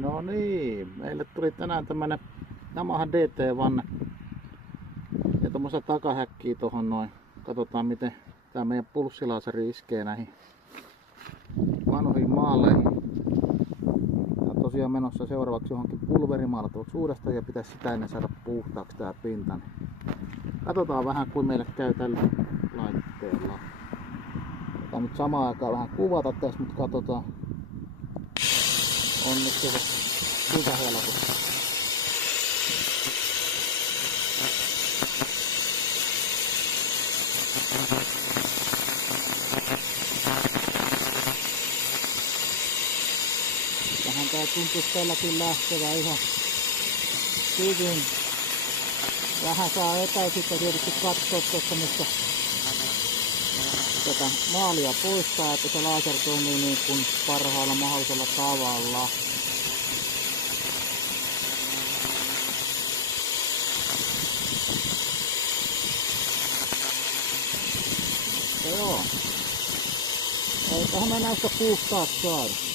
No niin, meille tuli tänään tämmönen Yamaha DT-vanne ja tommoista takahäkkiä tohon noin. Katsotaan miten tää meidän pulssilaaseri iskee näihin vanhoihin maaleihin. Ja tosiaan menossa seuraavaksi johonkin pulverimaalattavaksi uudestaan ja pitäisi sitä ennen saada puhtaaksi tää pinta. Katsotaan vähän kuin meille käy tällä laitteella. Otetaan nyt samaan aikaan vähän kuvata tässä, mutta katsotaan. Onnistuuko kuinka helposti. Vähän tää tuntuisi tälläkin lähtevä ihan hyvin. Vähän saa etäisyyttä tietysti katsoa tuossa, mistä tätä maalia poistaa, että se laser toimii niin kuin parhaalla mahdollisella tavalla. Ja joo, eiköhän me näistä puhtaat saada.